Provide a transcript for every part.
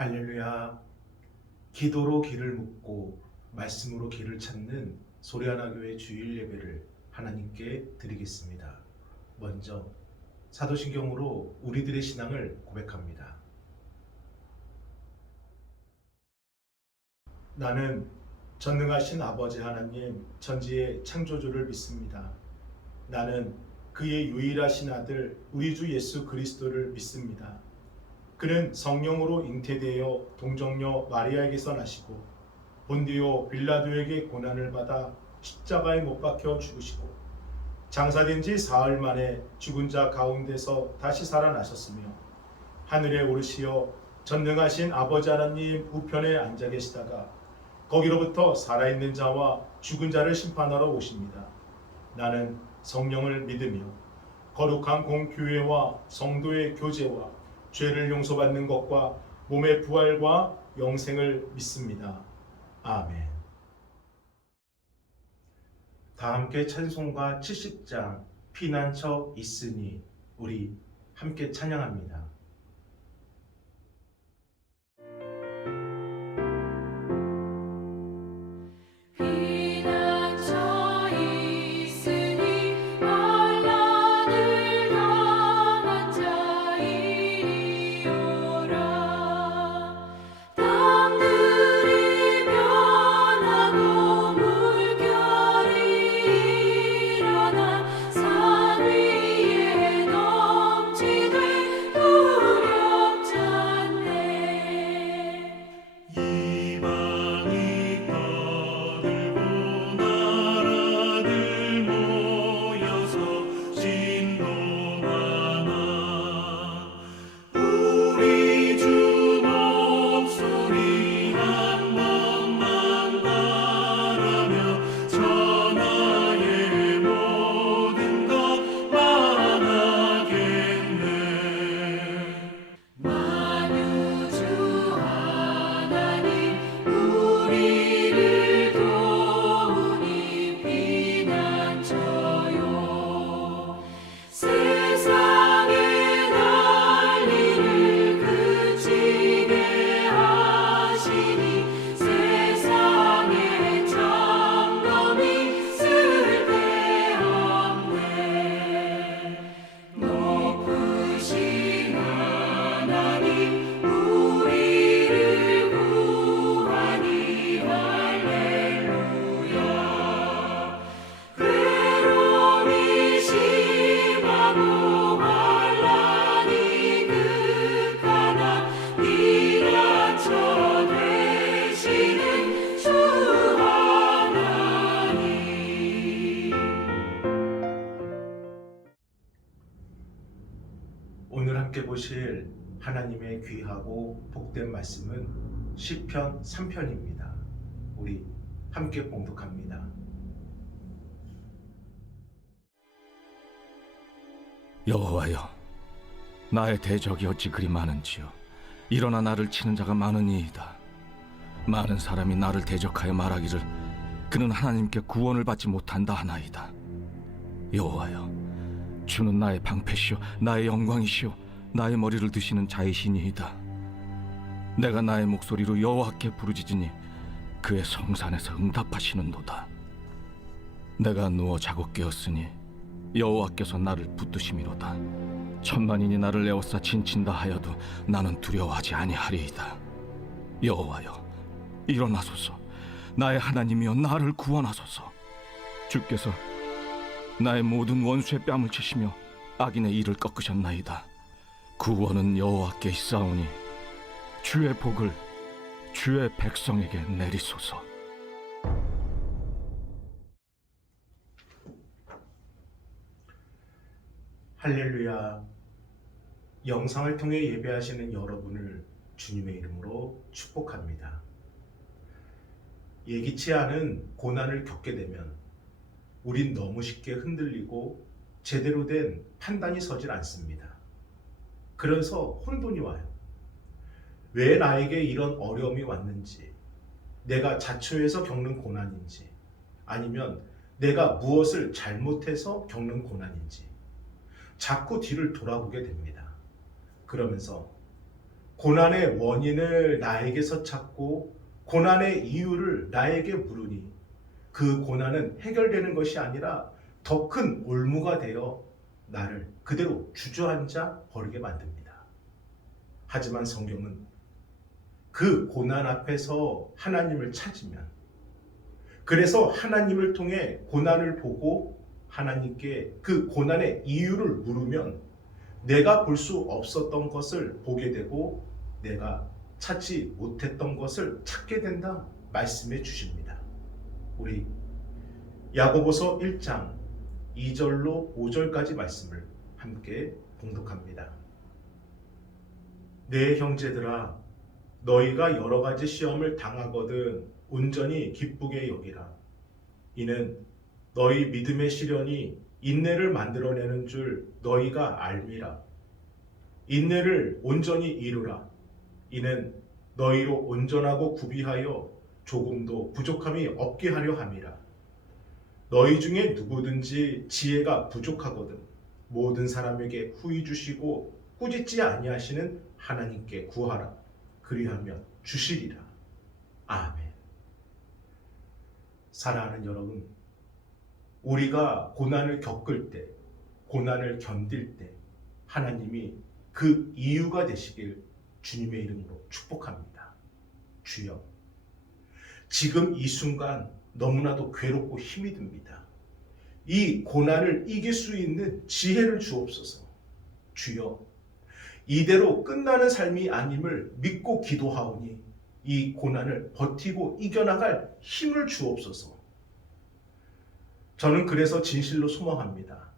할렐루야. 기도로 길을 묻고 말씀으로 길을 찾는 소리하나교회 주일 예배를 하나님께 드리겠습니다. 먼저 사도신경으로 우리들의 신앙을 고백합니다. 나는 전능하신 아버지 하나님 천지의 창조주를 믿습니다. 나는 그의 유일하신 아들 우리 주 예수 그리스도를 믿습니다. 그는 성령으로 잉태되어 동정녀 마리아에게서 나시고 본디오 빌라도에게 고난을 받아 십자가에 못 박혀 죽으시고 장사된 지 사흘 만에 죽은 자 가운데서 다시 살아나셨으며 하늘에 오르시어 전능하신 아버지 하나님 우편에 앉아 계시다가 거기로부터 살아있는 자와 죽은 자를 심판하러 오십니다. 나는 성령을 믿으며 거룩한 공교회와 성도의 교제와 죄를 용서받는 것과 몸의 부활과 영생을 믿습니다. 아멘. 다 함께 찬송가 70장 피난처 있으니 우리 함께 찬양합니다. 오늘 함께 보실 하나님의 귀하고 복된 말씀은 시편 3편입니다. 우리 함께 봉독합니다. 여호와여, 나의 대적이 어찌 그리 많은지요. 일어나 나를 치는 자가 많으니이다. 많은 사람이 나를 대적하여 말하기를 그는 하나님께 구원을 받지 못한다 하나이다. 여호와여, 주는 나의 방패시오 나의 영광이시오 나의 머리를 드시는 자이시니이다. 내가 나의 목소리로 여호와께 부르짖으니 그의 성산에서 응답하시는도다. 내가 누워 자고 깨었으니 여호와께서 나를 붙드심이로다. 천만인이 나를 에워싸 진친다 하여도 나는 두려워하지 아니하리이다. 여호와여, 일어나소서. 나의 하나님이여, 나를 구원하소서. 주께서 나의 모든 원수의 뺨을 치시며 악인의 이를 꺾으셨나이다. 구원은 여호와께 있사오니 주의 복을 주의 백성에게 내리소서. 할렐루야. 영상을 통해 예배하시는 여러분을 주님의 이름으로 축복합니다. 예기치 않은 고난을 겪게 되면 우린 너무 쉽게 흔들리고 제대로 된 판단이 서질 않습니다. 그래서 혼돈이 와요. 왜 나에게 이런 어려움이 왔는지, 내가 자초해서 겪는 고난인지, 아니면 내가 무엇을 잘못해서 겪는 고난인지 자꾸 뒤를 돌아보게 됩니다. 그러면서 고난의 원인을 나에게서 찾고 고난의 이유를 나에게 물으니 그 고난은 해결되는 것이 아니라 더 큰 올무가 되어 나를 그대로 주저앉아 버리게 만듭니다. 하지만 성경은 그 고난 앞에서 하나님을 찾으면, 그래서 하나님을 통해 고난을 보고 하나님께 그 고난의 이유를 물으면 내가 볼 수 없었던 것을 보게 되고 내가 찾지 못했던 것을 찾게 된다 말씀해 주십니다. 우리 야고보서 1장 2절로 5절까지 말씀을 함께 봉독합니다. 내 형제들아, 너희가 여러 가지 시험을 당하거든 온전히 기쁘게 여기라. 이는 너희 믿음의 시련이 인내를 만들어내는 줄 너희가 알미라. 인내를 온전히 이루라. 이는 너희로 온전하고 구비하여 조금도 부족함이 없게 하려 함이라. 너희 중에 누구든지 지혜가 부족하거든 모든 사람에게 후히 주시고 꾸짖지 아니하시는 하나님께 구하라. 그리하면 주시리라. 아멘. 사랑하는 여러분, 우리가 고난을 겪을 때, 고난을 견딜 때 하나님이 그 이유가 되시길 주님의 이름으로 축복합니다. 주여, 지금 이 순간 너무나도 괴롭고 힘이 듭니다. 이 고난을 이길 수 있는 지혜를 주옵소서. 주여, 이대로 끝나는 삶이 아님을 믿고 기도하오니 이 고난을 버티고 이겨나갈 힘을 주옵소서. 저는 그래서 진실로 소망합니다.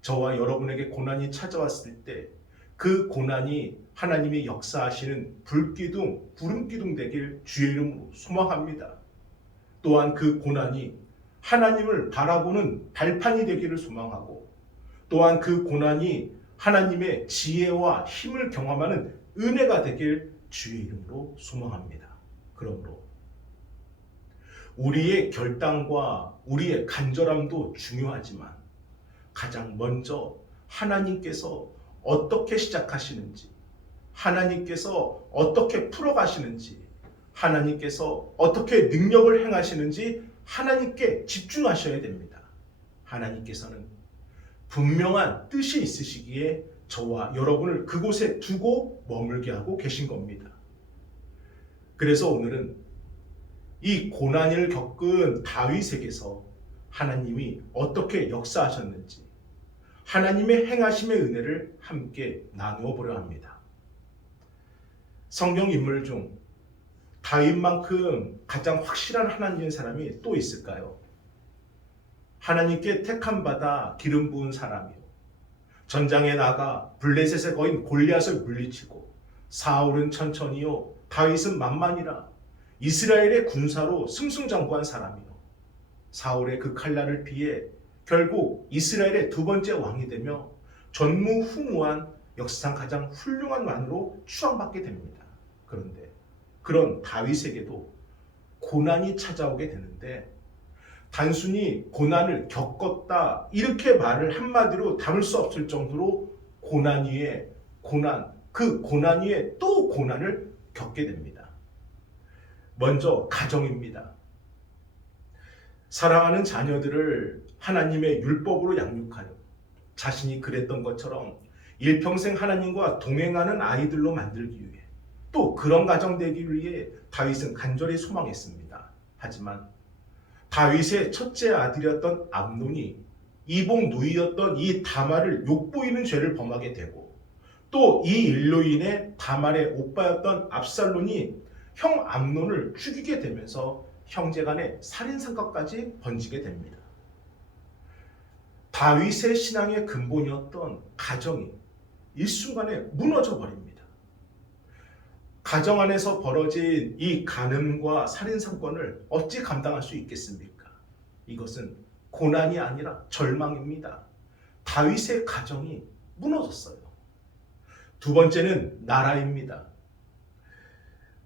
저와 여러분에게 고난이 찾아왔을 때 그 고난이 하나님이 역사하시는 불기둥, 구름기둥 되길 주의 이름으로 소망합니다. 또한 그 고난이 하나님을 바라보는 발판이 되기를 소망하고, 또한 그 고난이 하나님의 지혜와 힘을 경험하는 은혜가 되길 주의 이름으로 소망합니다. 그러므로 우리의 결단과 우리의 간절함도 중요하지만 가장 먼저 하나님께서 어떻게 시작하시는지, 하나님께서 어떻게 풀어가시는지, 하나님께서 어떻게 능력을 행하시는지 하나님께 집중하셔야 됩니다. 하나님께서는 분명한 뜻이 있으시기에 저와 여러분을 그곳에 두고 머물게 하고 계신 겁니다. 그래서 오늘은 이 고난을 겪은 다윗에게서 하나님이 어떻게 역사하셨는지, 하나님의 행하심의 은혜를 함께 나누어 보려 합니다. 성경 인물 중 다윗만큼 가장 확실한 하나님의 사람이 또 있을까요? 하나님께 택함 받아 기름 부은 사람이요, 전장에 나가 블레셋의 거인 골리앗을 물리치고 사울은 천천히요 다윗은 만만이라 이스라엘의 군사로 승승장구한 사람이요, 사울의 그 칼날을 피해 결국 이스라엘의 두 번째 왕이 되며 전무후무한 역사상 가장 훌륭한 왕으로 추앙받게 됩니다. 그런데 그런 다윗에게도 고난이 찾아오게 되는데, 단순히 고난을 겪었다 이렇게 말을 한마디로 담을 수 없을 정도로 고난 위에 고난, 그 고난 위에 또 고난을 겪게 됩니다. 먼저 가정입니다. 사랑하는 자녀들을 하나님의 율법으로 양육하여 자신이 그랬던 것처럼 일평생 하나님과 동행하는 아이들로 만들기 위해, 또 그런 가정 되기 위해 다윗은 간절히 소망했습니다. 하지만 다윗의 첫째 아들이었던 암논이 이복 누이였던 이 다말을 욕보이는 죄를 범하게 되고, 또 이 일로 인해 다말의 오빠였던 압살론이 형 암논을 죽이게 되면서 형제간의 살인사건까지 번지게 됩니다. 다윗의 신앙의 근본이었던 가정이 일순간에 무너져 버립니다. 가정 안에서 벌어진 이 간음과 살인사건을 어찌 감당할 수 있겠습니까? 이것은 고난이 아니라 절망입니다. 다윗의 가정이 무너졌어요. 두 번째는 나라입니다.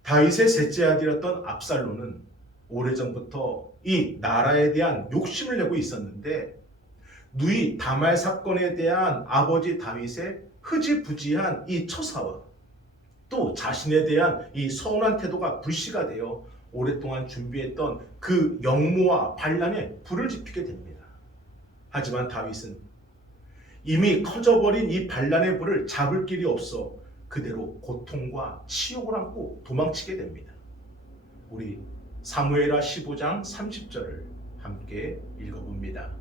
다윗의 셋째 아들이었던 압살론은 오래전부터 이 나라에 대한 욕심을 내고 있었는데, 누이 다말 사건에 대한 아버지 다윗의 흐지부지한 이 처사와 또 자신에 대한 이 서운한 태도가 불씨가 되어 오랫동안 준비했던 그 영모와 반란에 불을 지피게 됩니다. 하지만 다윗은 이미 커져버린 이 반란의 불을 잡을 길이 없어 그대로 고통과 치욕을 안고 도망치게 됩니다. 우리 사무엘하 15장 30절을 함께 읽어봅니다.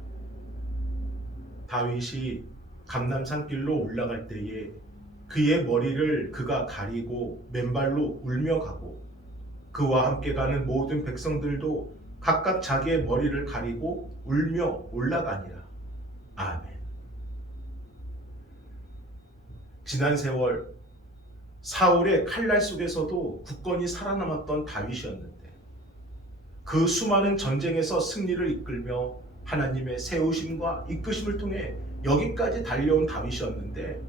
다윗이 감람산 길로 올라갈 때에 그의 머리를 그가 가리고 맨발로 울며 가고 그와 함께 가는 모든 백성들도 각각 자기의 머리를 가리고 울며 올라가니라. 아멘. 지난 세월 사울의 칼날 속에서도 굳건히 살아남았던 다윗이었는데 그 수많은 전쟁에서 승리를 이끌며 하나님의 세우심과 이끄심을 통해 여기까지 달려온 다윗이었는데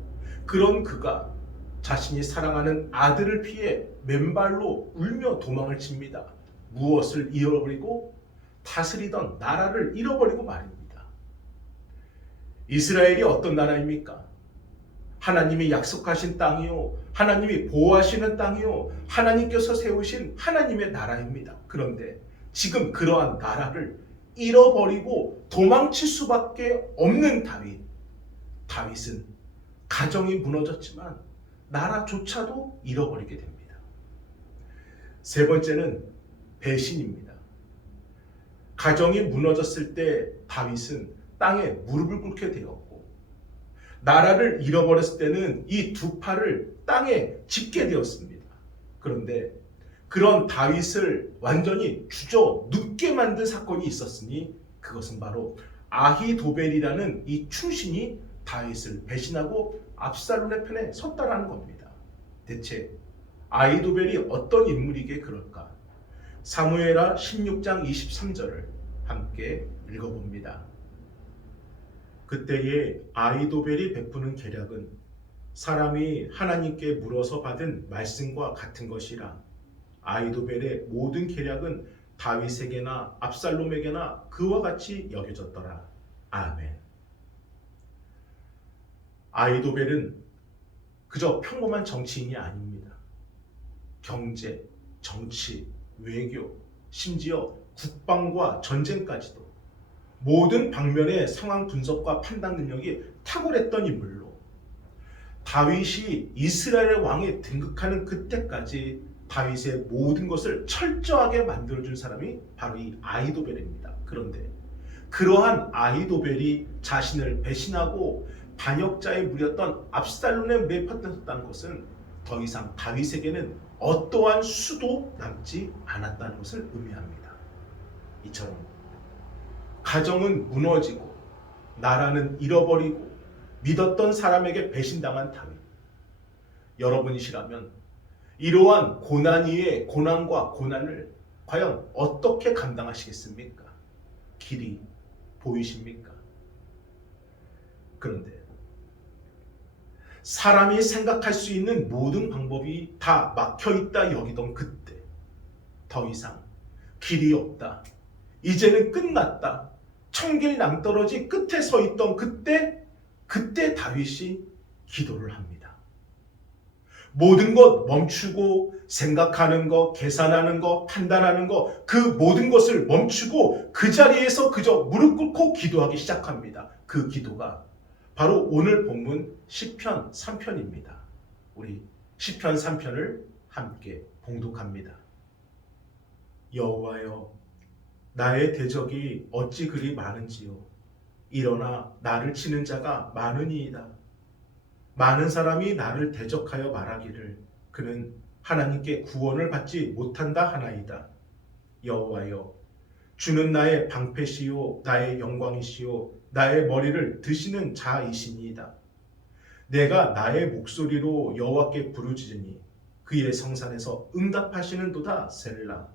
그런 그가 자신이 사랑하는 아들을 피해 맨발로 울며 도망을 칩니다. 무엇을 잃어버리고 다스리던 나라를 잃어버리고 말입니다. 이스라엘이 어떤 나라입니까? 하나님이 약속하신 땅이요, 하나님이 보호하시는 땅이요, 하나님께서 세우신 하나님의 나라입니다. 그런데 지금 그러한 나라를 잃어버리고 도망칠 수밖에 없는 다윗은 가정이 무너졌지만 나라조차도 잃어버리게 됩니다. 세 번째는 배신입니다. 가정이 무너졌을 때 다윗은 땅에 무릎을 꿇게 되었고 나라를 잃어버렸을 때는 이 두 팔을 땅에 짚게 되었습니다. 그런데 그런 다윗을 완전히 주저 눕게 만든 사건이 있었으니 그것은 바로 아히도벨이라는 이 충신이 다윗을 배신하고 압살롬의 편에 섰다라는 겁니다. 대체 아히도벨이 어떤 인물이기에 그럴까? 사무엘하 16장 23절을 함께 읽어봅니다. 그때에 아히도벨이 베푸는 계략은 사람이 하나님께 물어서 받은 말씀과 같은 것이라. 아히도벨의 모든 계략은 다윗에게나 압살롬에게나 그와 같이 여겨졌더라. 아멘. 아히도벨은 그저 평범한 정치인이 아닙니다. 경제, 정치, 외교, 심지어 국방과 전쟁까지도 모든 방면의 상황 분석과 판단 능력이 탁월했던 인물로 다윗이 이스라엘의 왕에 등극하는 그때까지 다윗의 모든 것을 철저하게 만들어준 사람이 바로 이 아히도벨입니다. 그런데 그러한 아히도벨이 자신을 배신하고 반역자에 물렸던 압살롬의 물에 퍼뜨렸다는 것은 더 이상 다윗에게는 어떠한 수도 남지 않았다는 것을 의미합니다. 이처럼 가정은 무너지고 나라는 잃어버리고 믿었던 사람에게 배신당한 다윗. 여러분이시라면 이러한 고난 위에 고난과 고난을 과연 어떻게 감당하시겠습니까? 길이 보이십니까? 그런데 사람이 생각할 수 있는 모든 방법이 다 막혀있다 여기던 그때 더 이상 길이 없다. 이제는 끝났다. 천길 낭떠러지 끝에 서 있던 그때 다윗이 기도를 합니다. 모든 것 멈추고 생각하는 것, 계산하는 것, 판단하는 것, 그 모든 것을 멈추고 그 자리에서 그저 무릎 꿇고 기도하기 시작합니다. 그 기도가 바로 오늘 본문 시편 3편입니다. 우리 시편 3편을 함께 봉독합니다. 여호와여, 나의 대적이 어찌 그리 많은지요. 일어나 나를 치는 자가 많으니이다. 많은 사람이 나를 대적하여 말하기를 그는 하나님께 구원을 받지 못한다 하나이다. 여호와여, 주는 나의 방패시요 나의 영광이시요 나의 머리를 드시는 자이시니이다. 내가 나의 목소리로 여호와께 부르짖으니 그의 성산에서 응답하시는도다. 셀라.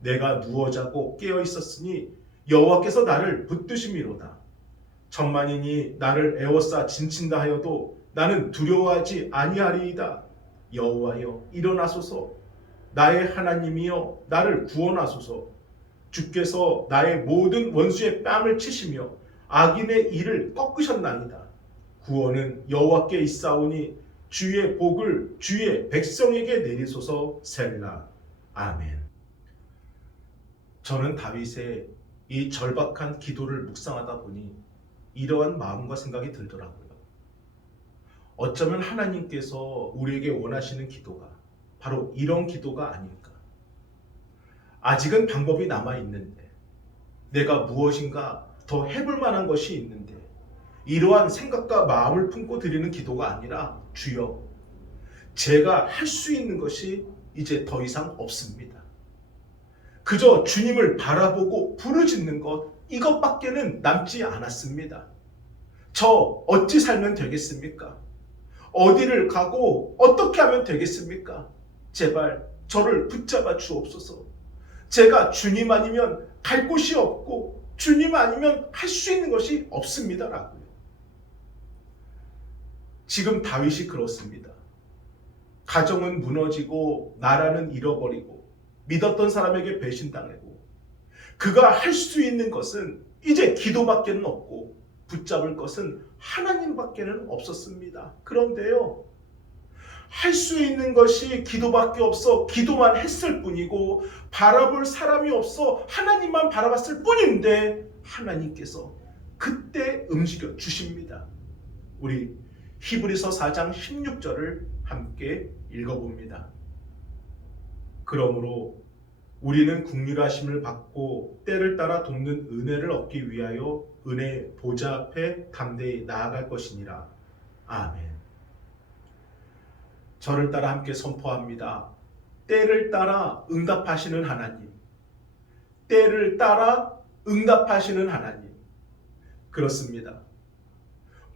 내가 누워 자고 깨어 있었으니 여호와께서 나를 붙드심이로다. 천만인이 나를 에워싸 진친다 하여도 나는 두려워하지 아니하리이다. 여호와여, 일어나소서. 나의 하나님이여, 나를 구원하소서. 주께서 나의 모든 원수의 뺨을 치시며 악인의 일을 꺾으셨나이다. 구원은 여호와께 있사오니 주의 복을 주의 백성에게 내리소서. 셀라. 아멘. 저는 다윗의 이 절박한 기도를 묵상하다 보니 이러한 마음과 생각이 들더라고요. 어쩌면 하나님께서 우리에게 원하시는 기도가 바로 이런 기도가 아닐까. 아직은 방법이 남아있는데, 내가 무엇인가 더 해볼 만한 것이 있는데, 이러한 생각과 마음을 품고 드리는 기도가 아니라, 주여, 제가 할 수 있는 것이 이제 더 이상 없습니다. 그저 주님을 바라보고 부르짖는 것, 이것밖에는 남지 않았습니다. 저 어찌 살면 되겠습니까? 어디를 가고 어떻게 하면 되겠습니까? 제발 저를 붙잡아 주옵소서. 제가 주님 아니면 갈 곳이 없고 주님 아니면 할 수 있는 것이 없습니다라고요. 지금 다윗이 그렇습니다. 가정은 무너지고 나라는 잃어버리고 믿었던 사람에게 배신당하고, 그가 할 수 있는 것은 이제 기도밖에는 없고 붙잡을 것은 하나님밖에는 없었습니다. 그런데요, 할 수 있는 것이 기도밖에 없어 기도만 했을 뿐이고 바라볼 사람이 없어 하나님만 바라봤을 뿐인데, 하나님께서 그때 움직여 주십니다. 우리 히브리서 4장 16절을 함께 읽어봅니다. 그러므로 우리는 긍휼하심을 받고 때를 따라 돕는 은혜를 얻기 위하여 은혜의 보좌 앞에 담대히 나아갈 것이니라. 아멘. 저를 따라 함께 선포합니다. 때를 따라 응답하시는 하나님. 때를 따라 응답하시는 하나님. 그렇습니다.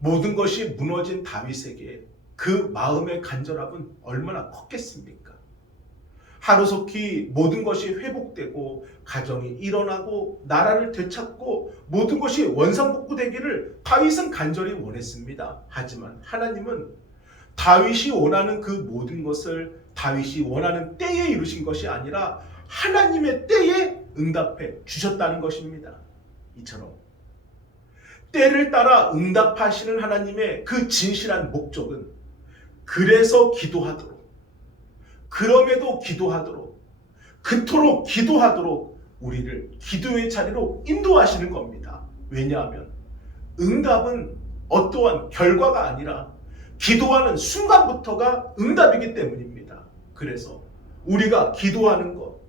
모든 것이 무너진 다윗에게 그 마음의 간절함은 얼마나 컸겠습니까? 하루속히 모든 것이 회복되고 가정이 일어나고 나라를 되찾고 모든 것이 원상복구되기를 다윗은 간절히 원했습니다. 하지만 하나님은 다윗이 원하는 그 모든 것을 다윗이 원하는 때에 이루신 것이 아니라 하나님의 때에 응답해 주셨다는 것입니다. 이처럼 때를 따라 응답하시는 하나님의 그 진실한 목적은, 그래서 기도하도록, 그럼에도 기도하도록, 그토록 기도하도록 우리를 기도의 자리로 인도하시는 겁니다. 왜냐하면 응답은 어떠한 결과가 아니라 기도하는 순간부터가 응답이기 때문입니다. 그래서 우리가 기도하는 것,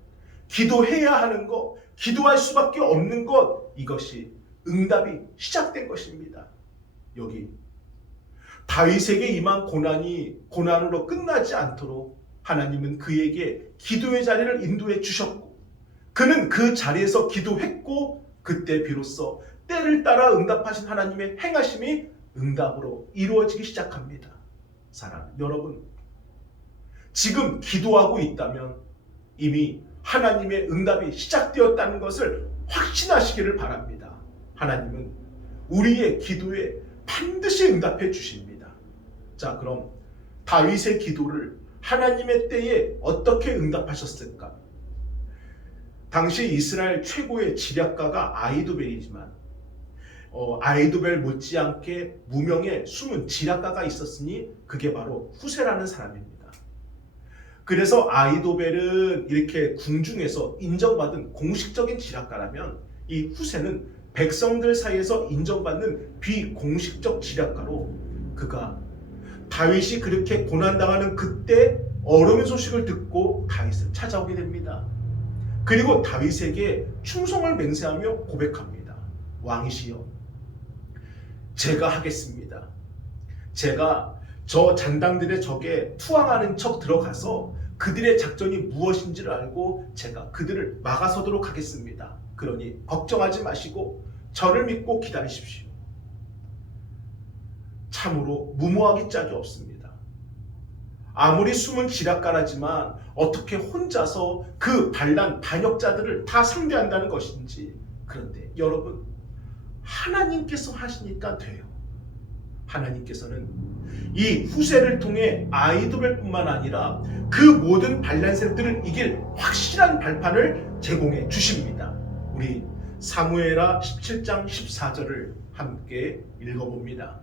기도해야 하는 것, 기도할 수밖에 없는 것, 이것이 응답이 시작된 것입니다. 여기 다윗에게 임한 고난이 고난으로 끝나지 않도록 하나님은 그에게 기도의 자리를 인도해 주셨고, 그는 그 자리에서 기도했고, 그때 비로소 때를 따라 응답하신 하나님의 행하심이 응답으로 이루어지기 시작합니다. 사랑하는 여러분, 지금 기도하고 있다면 이미 하나님의 응답이 시작되었다는 것을 확신하시기를 바랍니다. 하나님은 우리의 기도에 반드시 응답해 주십니다. 자, 그럼 다윗의 기도를 하나님의 때에 어떻게 응답하셨을까? 당시 이스라엘 최고의 지략가가 아히도벨이지만 아히도벨 못지않게 무명의 숨은 지략가가 있었으니 그게 바로 후세라는 사람입니다. 그래서 아히도벨은 이렇게 궁중에서 인정받은 공식적인 지략가라면, 이 후세는 백성들 사이에서 인정받는 비공식적 지략가로, 그가 다윗이 그렇게 고난당하는 그때 어려운 소식을 듣고 다윗을 찾아오게 됩니다. 그리고 다윗에게 충성을 맹세하며 고백합니다. 왕이시여, 제가 하겠습니다. 제가 저 잔당들의 적에 투항하는 척 들어가서 그들의 작전이 무엇인지를 알고 제가 그들을 막아서도록 하겠습니다. 그러니 걱정하지 마시고 저를 믿고 기다리십시오. 참으로 무모하기 짝이 없습니다. 아무리 숨은 지략가라지만 어떻게 혼자서 그 반란 반역자들을 다 상대한다는 것인지. 그런데 여러분, 하나님께서 하시니까 돼요. 하나님께서는 이 후세를 통해 아히도벨뿐만 아니라 그 모든 반란세력들을 이길 확실한 발판을 제공해 주십니다. 우리 사무엘하 17장 14절을 함께 읽어봅니다.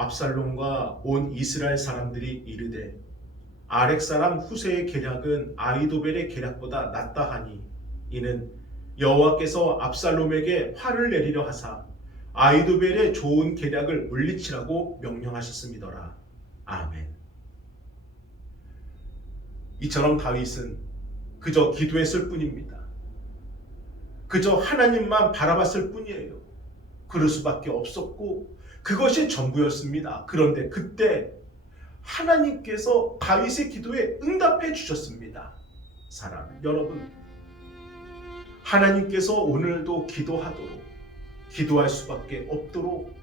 압살롬과 온 이스라엘 사람들이 이르되 아렉 사람 후세의 계략은 아히도벨의 계략보다 낫다 하니 이는 여호와께서 압살롬에게 화를 내리려 하사 아히도벨의 좋은 계략을 물리치라고 명령하셨음이더라. 아멘. 이처럼 다윗은 그저 기도했을 뿐입니다. 그저 하나님만 바라봤을 뿐이에요. 그럴 수밖에 없었고 그것이 전부였습니다. 그런데 그때 하나님께서 다윗의 기도에 응답해 주셨습니다. 사랑하는 여러분, 하나님께서 오늘도 기도할 수밖에 없도록,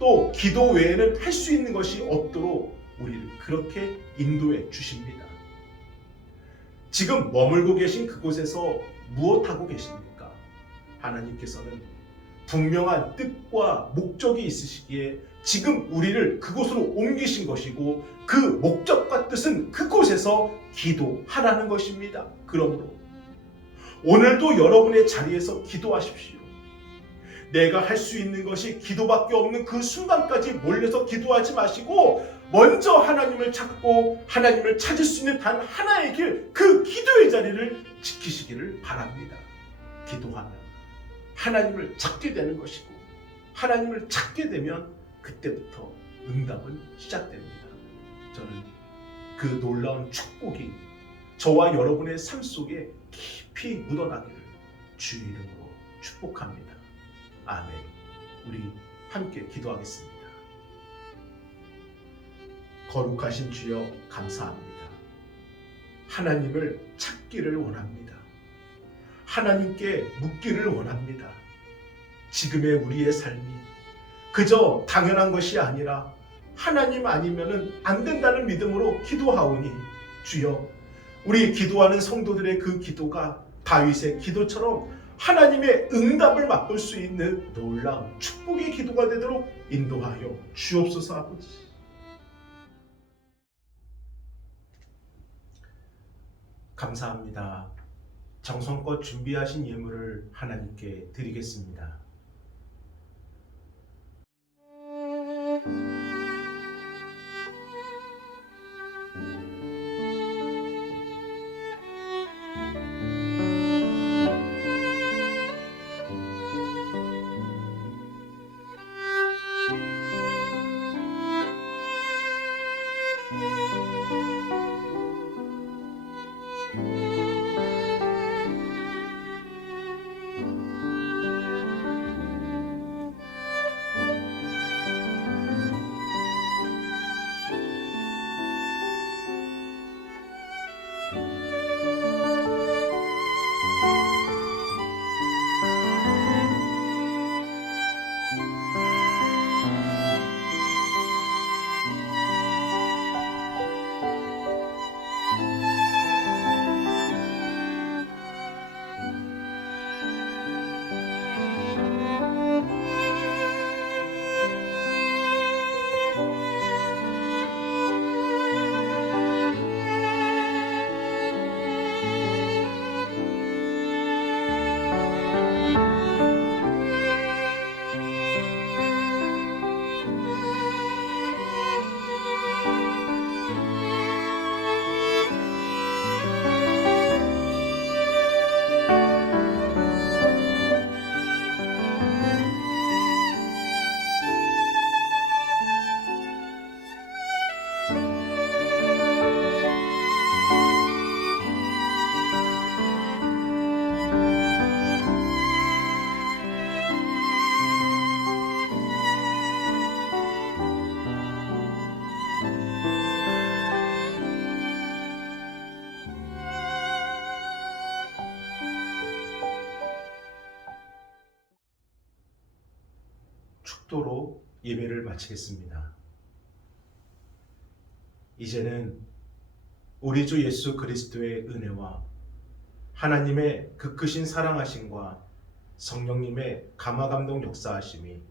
또 기도 외에는 할 수 있는 것이 없도록 우리를 그렇게 인도해 주십니다. 지금 머물고 계신 그곳에서 무엇하고 계십니까? 하나님께서는 분명한 뜻과 목적이 있으시기에 지금 우리를 그곳으로 옮기신 것이고, 그 목적과 뜻은 그곳에서 기도하라는 것입니다. 그러므로 오늘도 여러분의 자리에서 기도하십시오. 내가 할 수 있는 것이 기도밖에 없는 그 순간까지 몰려서 기도하지 마시고 먼저 하나님을 찾고 하나님을 찾을 수 있는 단 하나의 길, 그 기도의 자리를 지키시기를 바랍니다. 기도하면 하나님을 찾게 되는 것이고, 하나님을 찾게 되면 그때부터 응답은 시작됩니다. 저는 그 놀라운 축복이 저와 여러분의 삶 속에 깊이 묻어나기를 주의 이름으로 축복합니다. 아멘. 우리 함께 기도하겠습니다. 거룩하신 주여, 감사합니다. 하나님을 찾기를 원합니다. 하나님께 묻기를 원합니다. 지금의 우리의 삶이 그저 당연한 것이 아니라 하나님 아니면은 안 된다는 믿음으로 기도하오니, 주여, 우리 기도하는 성도들의 그 기도가 다윗의 기도처럼 하나님의 응답을 맛볼 수 있는 놀라운 축복의 기도가 되도록 인도하여 주옵소서. 아버지, 감사합니다. 정성껏 준비하신 예물을 하나님께 드리겠습니다. 축도로 예배를 마치겠습니다. 이제는 우리 주 예수 그리스도의 은혜와 하나님의 그 크신 사랑하심과 성령님의 감화감동 역사하심이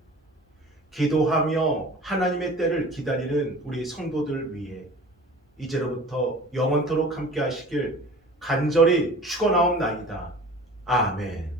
기도하며 하나님의 때를 기다리는 우리 성도들 위해 이제로부터 영원토록 함께 하시길 간절히 축원하옵나이다. 아멘.